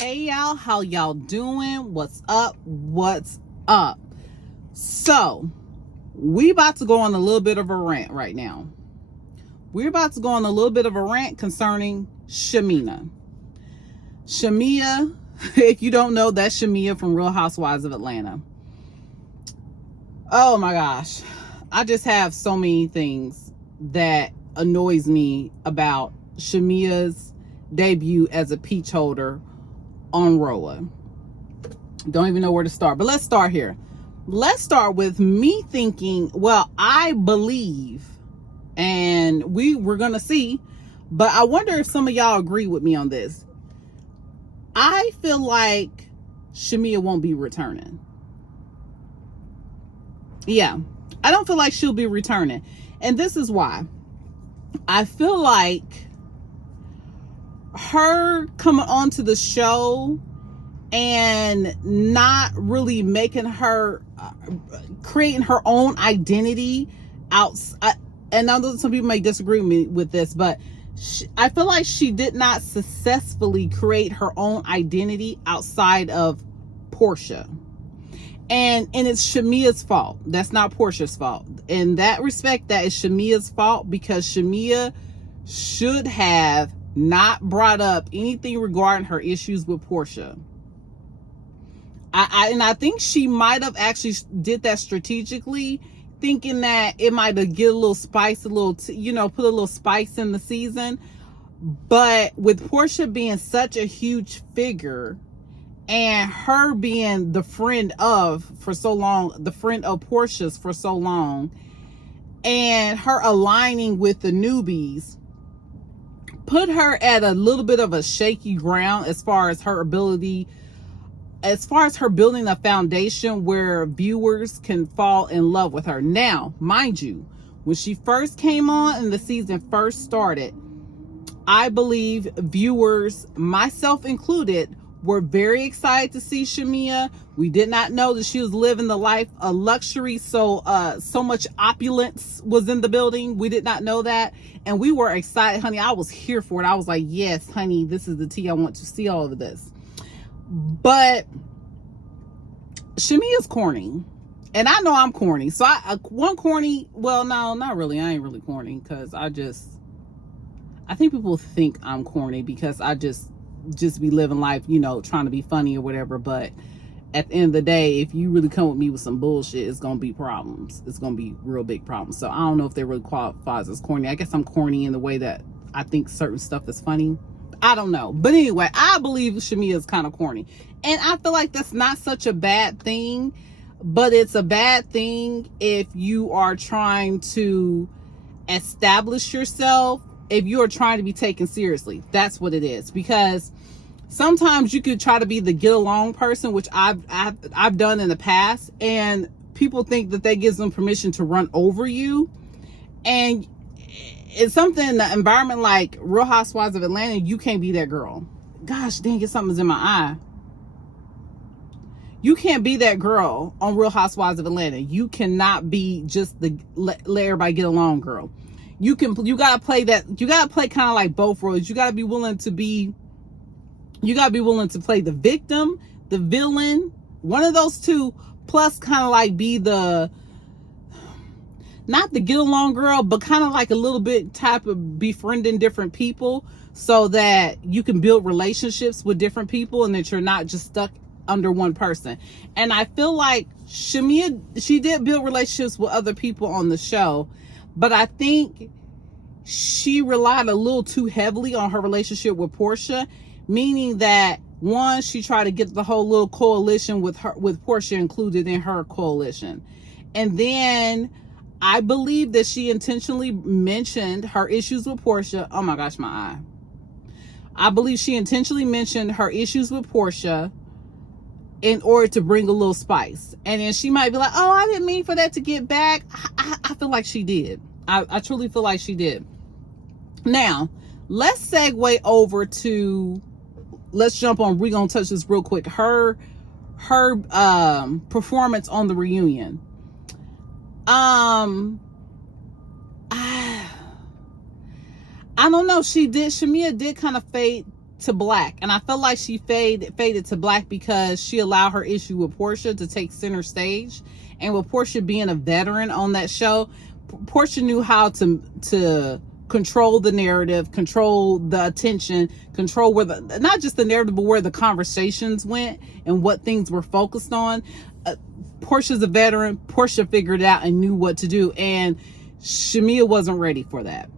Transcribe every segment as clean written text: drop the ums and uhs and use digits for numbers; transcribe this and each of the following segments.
Hey y'all, how y'all doing? What's up? So, we about to go on a little bit of a rant right now. We're about to go on a little bit of a rant concerning Shamea. Shamea, if you don't know, that's Shamea from Real Housewives of Atlanta. Oh my gosh. I just have so many things that annoys me about Shamea's debut as a peach holder on Roa. Don't even know where to start, but let's start here. Let's start with me thinking, well, I believe, and we're gonna see, but I wonder if some of y'all agree with me on this. I feel like Shamea won't be returning. Yeah, I don't feel like she'll be returning, and this is why. I feel like her coming onto the show and not really making her creating her own identity outside. And I know some people may disagree with me with this, but I feel like she did not successfully create her own identity outside of Portia. And it's Shamea's fault. That's not Portia's fault. In that respect, that is Shamea's fault, because Shamea should have not brought up anything regarding her issues with Portia. I think she might have actually did that strategically, thinking that it might have get a little spice, put a little spice in the season. But with Portia being such a huge figure, and her being the friend of Portia's for so long, and her aligning with the newbies, put her at a little bit of a shaky ground as far as her ability, as far as her building a foundation where viewers can fall in love with her. Now, mind you, when she first came on and the season first started, I believe viewers, myself included, were very excited to see Shamea. We did not know that she was living the life of luxury, so much opulence was in the building. We did not know that, and we were excited, honey. I was here for it. I was like, yes, honey, this is the tea I want to see all of this. But Shamea's corny, and I know I'm corny. So well, no, not really. I ain't really corny, because I think people think I'm corny because I just be living life, trying to be funny or whatever. But at the end of the day, if you really come with me with some bullshit, it's gonna be problems. It's gonna be real big problems. So I don't know if they really qualifies as corny. I guess I'm corny in the way that I think certain stuff is funny. I don't know. But anyway, I believe Shamea is kind of corny. And I feel like that's not such a bad thing, but it's a bad thing if you are trying to establish yourself, if you are trying to be taken seriously. That's what it is. Because sometimes you could try to be the get along person, which I've done in the past, and people think that gives them permission to run over you. And it's something in the environment like Real Housewives of Atlanta, you can't be that girl. Gosh dang it, something's in my eye. You can't be that girl on Real Housewives of Atlanta. You cannot be just the let everybody get along girl. You gotta play kind of like both roles. You gotta be willing to play the victim, the villain, one of those two, plus kind of like be not the get along girl, but kind of like a little bit type of befriending different people so that you can build relationships with different people and that you're not just stuck under one person. And I feel like Shamea, she did build relationships with other people on the show, but I think she relied a little too heavily on her relationship with Portia, meaning that one, she tried to get the whole little coalition with Portia included in her coalition. And then I believe that she intentionally mentioned her issues with Portia. Oh my gosh, my eye. I believe she intentionally mentioned her issues with Portia in order to bring a little spice. And then she might be like, oh, I didn't mean for that to get back. I feel like she did. I truly feel like she did. Now, let's segue over to, let's jump on, we're going to touch this real quick. Her performance on the reunion. I don't know. Shamea did kind of fade to black, and I felt like she faded to black because she allowed her issue with Portia to take center stage. And with Portia being a veteran on that show, Portia knew how to control the narrative, control the attention, control where the, not just the narrative, but where the conversations went and what things were focused on. Portia's a veteran. Portia figured it out and knew what to do, and Shamea wasn't ready for that.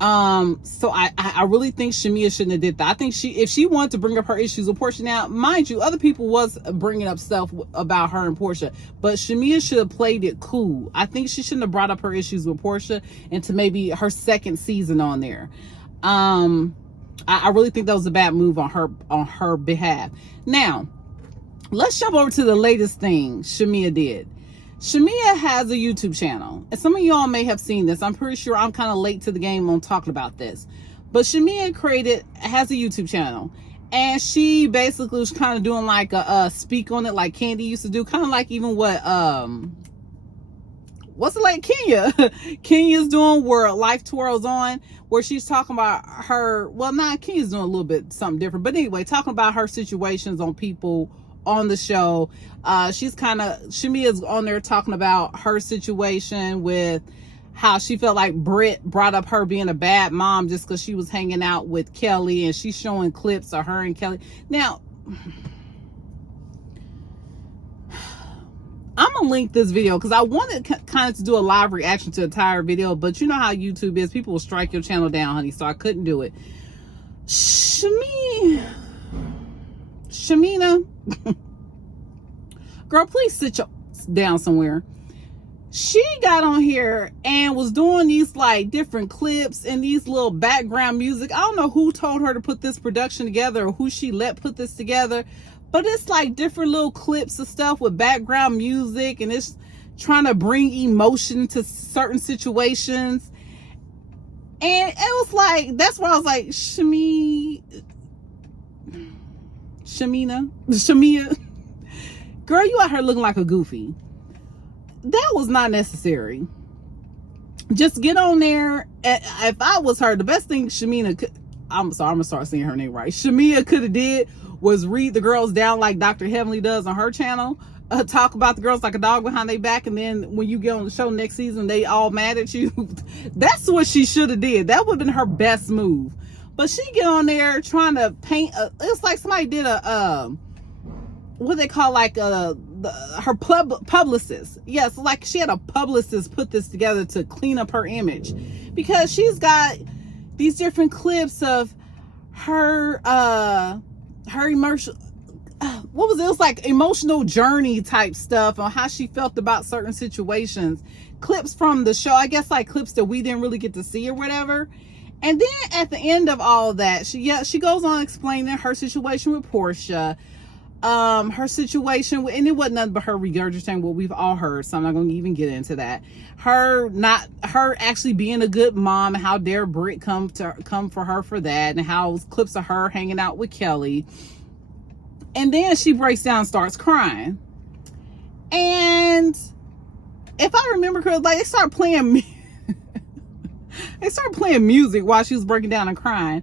So I really think Shamea shouldn't have did that. I think if she wanted to bring up her issues with Portia, now mind you, other people was bringing up stuff about her and Portia, but Shamea should have played it cool. I think she shouldn't have brought up her issues with Portia into maybe her second season on there. I really think that was a bad move on her behalf. Now, let's jump over to the latest thing Shamea did. Shamea has a YouTube channel, and some of y'all may have seen this. I'm pretty sure I'm kind of late to the game on talking about this, but Shamea has a YouTube channel, and she basically was kind of doing like a speak on it, like Candy used to do, kind of like even what what's it like Kenya's doing, where Life Twirls On, where she's talking about her. Well, Kenya's doing a little bit something different, but anyway, talking about her situations on people on the show. Shamea's on there talking about her situation with how she felt like Britt brought up her being a bad mom just because she was hanging out with Kelly, and she's showing clips of her and Kelly. Now, I'm gonna link this video because I wanted kind of to do a live reaction to the entire video, but you know how YouTube is, people will strike your channel down, honey, so I couldn't do it. Shamea, girl, please sit down somewhere. She got on here and was doing these like different clips and these little background music. I don't know who told her to put this production together or who she let put this together, but it's like different little clips of stuff with background music, and it's trying to bring emotion to certain situations. And it was like, that's why I was like, Shamea, girl, you out here looking like a goofy. That was not necessary. Just get on there. If I was her, the best thing Shamea could, I'm gonna start saying her name right, Shamea could have did was read the girls down like Dr. Heavenly does on her channel. Talk about the girls like a dog behind their back, and then when you get on the show next season, they all mad at you. That's what she should have did. That would have been her best move. But she get on there trying to paint it's like somebody did what they call like her publicist. Yes, like she had a publicist put this together to clean up her image, because she's got these different clips of her emotional, what was it? It was like emotional journey type stuff on how she felt about certain situations. Clips from the show, I guess, like clips that we didn't really get to see or whatever. And then at the end of all of that, she goes on explaining her situation with Portia, her situation with, and it wasn't nothing but her regurgitating what we've all heard, so I'm not going to even get into that. Her actually being a good mom, and how dare Britt come for her for that, and how it was clips of her hanging out with Kelly. And then she breaks down and starts crying. And if I remember correctly, like, they started playing music while she was breaking down and crying.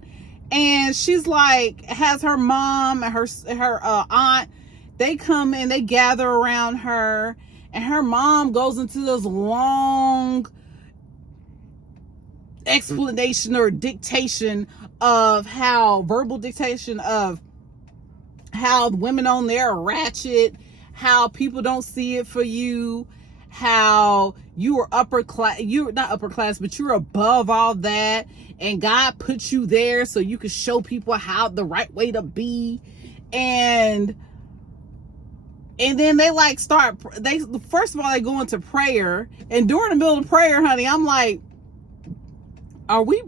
And she's like, has her mom and her aunt, they come and they gather around her, and her mom goes into this long explanation or verbal dictation of how women on there are ratchet, how people don't see it for you, how you are upper class, you're not upper class, but you're above all that, and God put you there so you can show people how the right way to be. And then they like first of all, they go into prayer, and during the middle of prayer, honey, I'm like, are we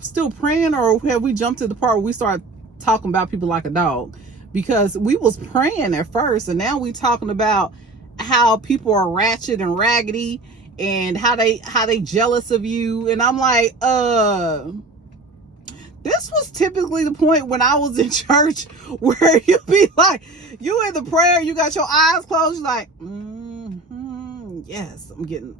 still praying, or have we jumped to the part where we start talking about people like a dog? Because we was praying at first, and now we talking about how people are ratchet and raggedy, and how they jealous of you. And I'm like, this was typically the point when I was in church, where you be like, you in the prayer, you got your eyes closed, you're like, yes, I'm getting,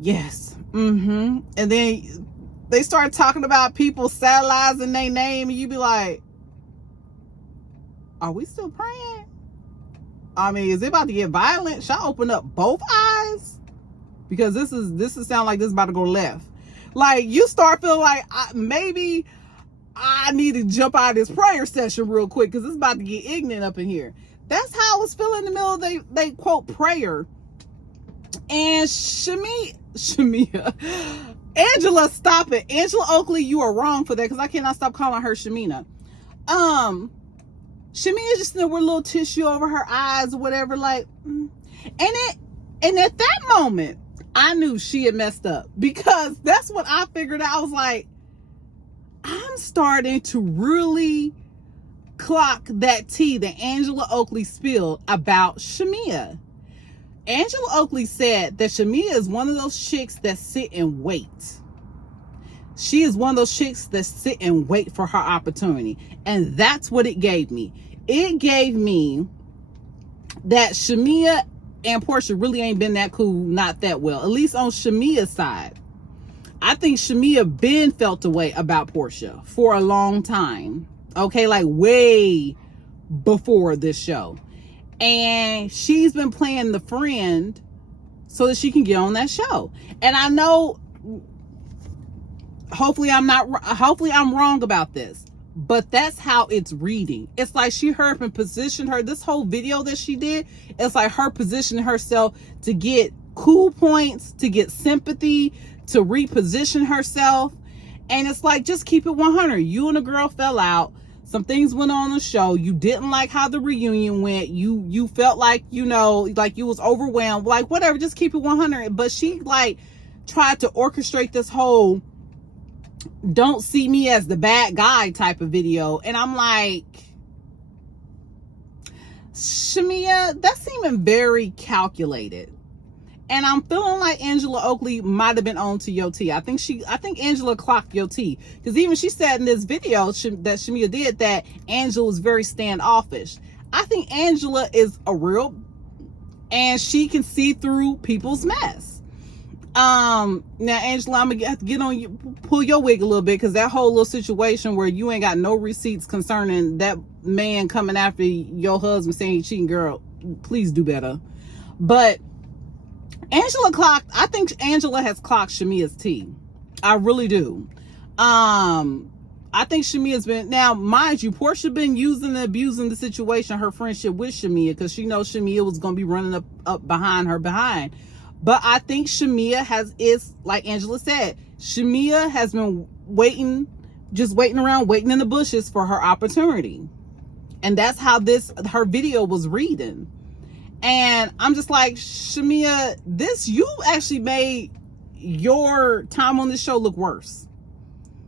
yes, and then they start talking about people satirizing their name, and you be like, are we still praying? I mean, is it about to get violent? Should I open up both eyes? Because this is sound like this is about to go left. Like, you start feeling like maybe I need to jump out of this prayer session real quick because it's about to get ignorant up in here. That's how I was feeling in the middle of they quote prayer. And Shamea, Angela, stop it. Angela Oakley, you are wrong for that because I cannot stop calling her Shamea. Shamea just sitting there with a little tissue over her eyes or whatever, like, and at that moment, I knew she had messed up because that's what I figured out. I was like, I'm starting to really clock that tea that Angela Oakley spilled about Shamea. Angela Oakley said that Shamea is one of those chicks that sit and wait. She is one of those chicks that sit and wait for her opportunity. And that's what it gave me. It gave me that Shamea and Portia really ain't been that cool, not that well. At least on Shamea's side. I think Shamea been felt the way about Portia for a long time. Okay, like way before this show. And she's been playing the friend so that she can get on that show. And I know, hopefully I'm wrong about this, but that's how it's reading. It's like she heard and positioned her, this whole video that she did, it's like her positioning herself to get cool points, to get sympathy, to reposition herself. And it's like, just keep it 100. You and a girl fell out. Some things went on the show. You didn't like how the reunion went. You felt like, you know, like you was overwhelmed. Like, whatever, just keep it 100. But she, like, tried to orchestrate this whole don't see me as the bad guy type of video. And I'm like, Shamea, that's seeming very calculated. And I'm feeling like Angela Oakley might have been on to your tea. I think Angela clocked your tea. Because even she said in this video that Shamea did that Angela was very standoffish. I think Angela is a real, and she can see through people's mess. Now, Angela, I'm gonna have to get on you, pull your wig a little bit, because that whole little situation where you ain't got no receipts concerning that man coming after your husband saying he's cheating, girl, please do better. But I think Angela has clocked Shamea's tea. I really do. I think Shamea's been, now mind you, Portia been using and abusing the situation, her friendship with Shamea, because she knows Shamea was going to be running up behind her behind. But I think Shamea is like Angela said, Shamea has been waiting around, waiting in the bushes for her opportunity. And that's how her video was reading. And I'm just like, Shamea, you actually made your time on this show look worse.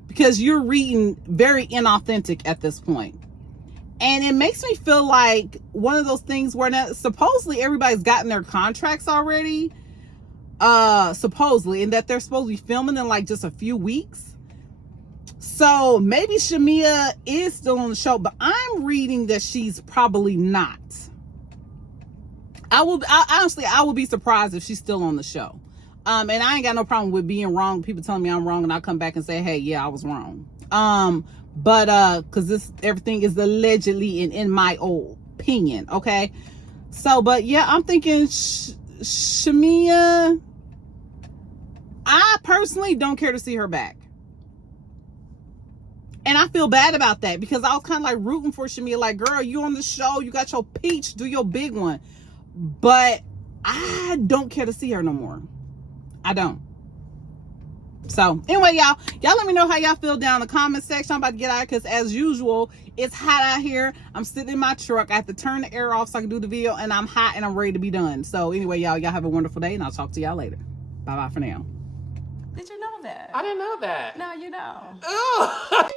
Because you're reading very inauthentic at this point. And it makes me feel like one of those things where now, supposedly everybody's gotten their contracts already. Supposedly. And that they're supposed to be filming in like just a few weeks. So maybe Shamea is still on the show. But I'm reading that she's probably not. I will be surprised if she's still on the show. And I ain't got no problem with being wrong. People telling me I'm wrong and I'll come back and say, hey, yeah, I was wrong. But because everything is allegedly in my old opinion, okay? So, but yeah, I'm thinking Shamea, I personally don't care to see her back. And I feel bad about that because I was kind of like rooting for Shamea, like, girl, you on the show, you got your peach, do your big one. But I don't care to see her no more. I don't. So anyway, y'all let me know how y'all feel down in the comment section. I'm about to get out because as usual, it's hot out here. I'm sitting in my truck. I have to turn the air off so I can do the video, and I'm hot and I'm ready to be done. So anyway, y'all have a wonderful day, and I'll talk to y'all later. Bye-bye for now. Did you know that? I didn't know that. No, you know. Ugh.